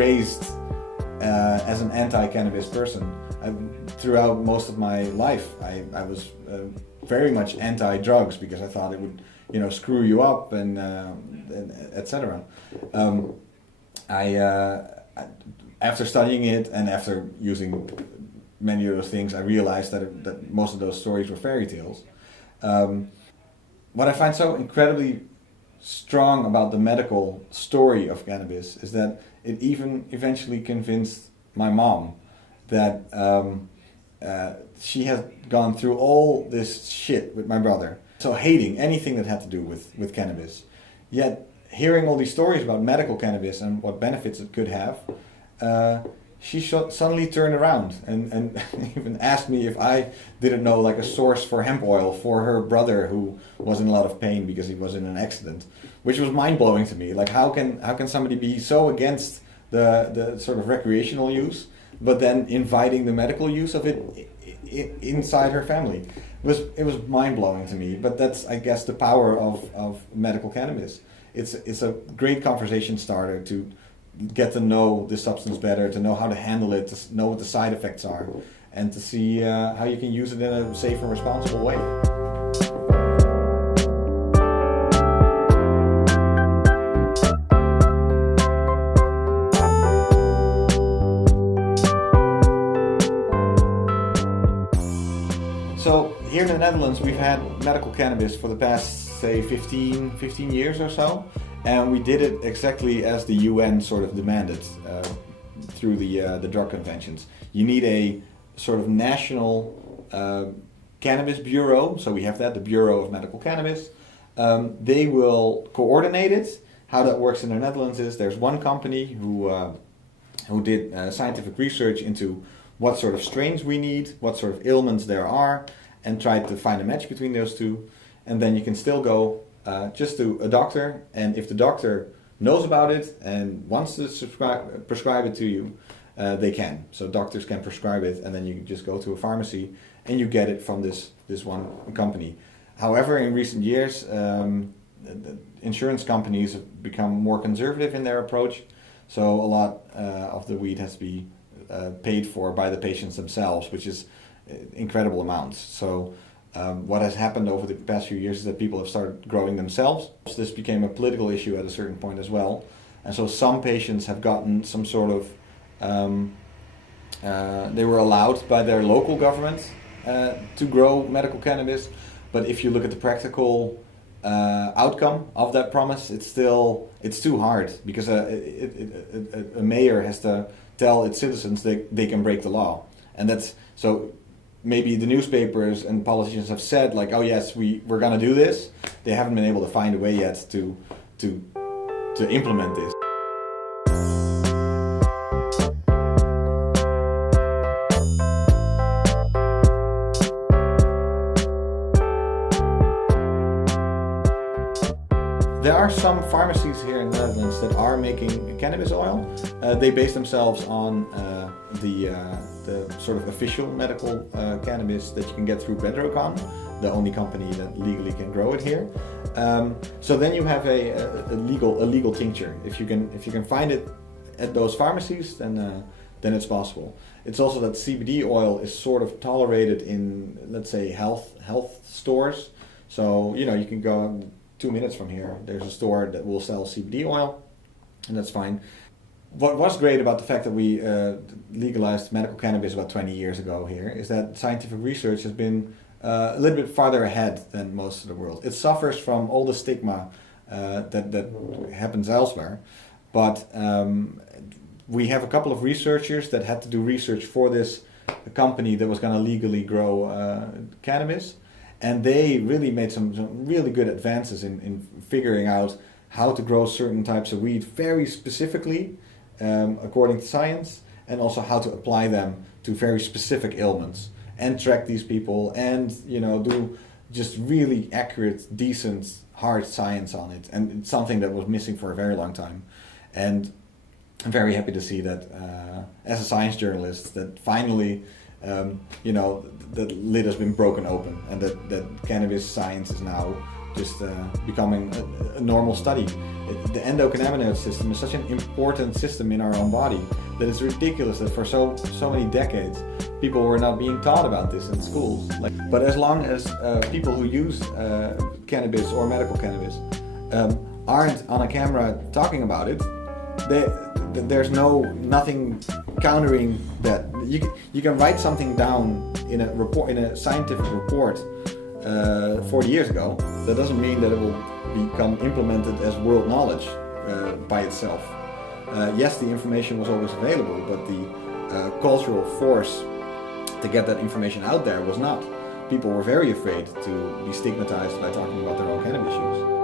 raised as an anti-cannabis person. Throughout most of my life, I was very much anti-drugs because I thought it would, screw you up and etc. After studying it and after using many of those things, I realized that most of those stories were fairy tales. What I find so incredibly strong about the medical story of cannabis is that it even eventually convinced my mom that she has gone through all this shit with my brother, so hating anything that had to do with cannabis. Yet hearing all these stories about medical cannabis and what benefits it could have, she suddenly turned around and even asked me if I didn't know like a source for hemp oil for her brother who was in a lot of pain because he was in an accident, which was mind-blowing to me. Like how can somebody be so against the sort of recreational use, but then inviting the medical use of it inside her family? It was mind-blowing to me, but that's, I guess, the power of medical cannabis. It's a great conversation starter to get to know the substance better, to know how to handle it, to know what the side effects are, and to see how you can use it in a safe and responsible way. So here in the Netherlands, we've had medical cannabis for the past, say, 15 years or so. And we did it exactly as the UN sort of demanded through the drug conventions. You need a sort of national cannabis bureau, so we have that, the Bureau of Medical Cannabis. They will coordinate it. How that works in the Netherlands is there's one company who did scientific research into what sort of strains we need, what sort of ailments there are, and tried to find a match between those two. And then you can still go just to a doctor, and if the doctor knows about it and wants to prescribe it to you, they can. So doctors can prescribe it, and then you just go to a pharmacy and you get it from this one company. However, in recent years, insurance companies have become more conservative in their approach, so a lot of the weed has to be paid for by the patients themselves, which is incredible amounts. So what has happened over the past few years is that people have started growing themselves. So this became a political issue at a certain point as well. And so some patients have gotten some sort of, they were allowed by their local government to grow medical cannabis. But if you look at the practical outcome of that promise, it's too hard, because a mayor has to tell its citizens they can break the law. And that's, so maybe the newspapers and politicians have said like, oh yes, we're gonna do this. They haven't been able to find a way yet to implement this. There are some pharmacies here in the Netherlands that are making cannabis oil. They base themselves on the sort of official medical cannabis that you can get through Bedrocan, the only company that legally can grow it here. So then you have a legal tincture. If you can find it at those pharmacies, then it's possible. It's also that CBD oil is sort of tolerated in, let's say, health stores. So you can go 2 minutes from here, there's a store that will sell CBD oil, and that's fine. What was great about the fact that we legalized medical cannabis about 20 years ago here is that scientific research has been a little bit farther ahead than most of the world. It suffers from all the stigma that happens elsewhere, but we have a couple of researchers that had to do research for this company that was going to legally grow cannabis. And they really made some really good advances in figuring out how to grow certain types of weed very specifically, according to science, and also how to apply them to very specific ailments and track these people and do just really accurate, decent, hard science on it. And it's something that was missing for a very long time. And I'm very happy to see that as a science journalist that finally the lid has been broken open, and that cannabis science is now just becoming a normal study. The endocannabinoid system is such an important system in our own body that it's ridiculous that for so many decades people were not being taught about this in schools. But as long as people who use cannabis or medical cannabis aren't on a camera talking about it, there's nothing countering that. You can write something down in a report, in a scientific report 40 years ago. That doesn't mean that it will become implemented as world knowledge by itself. Yes, the information was always available, but the cultural force to get that information out there was not. People were very afraid to be stigmatized by talking about their own cannabis use.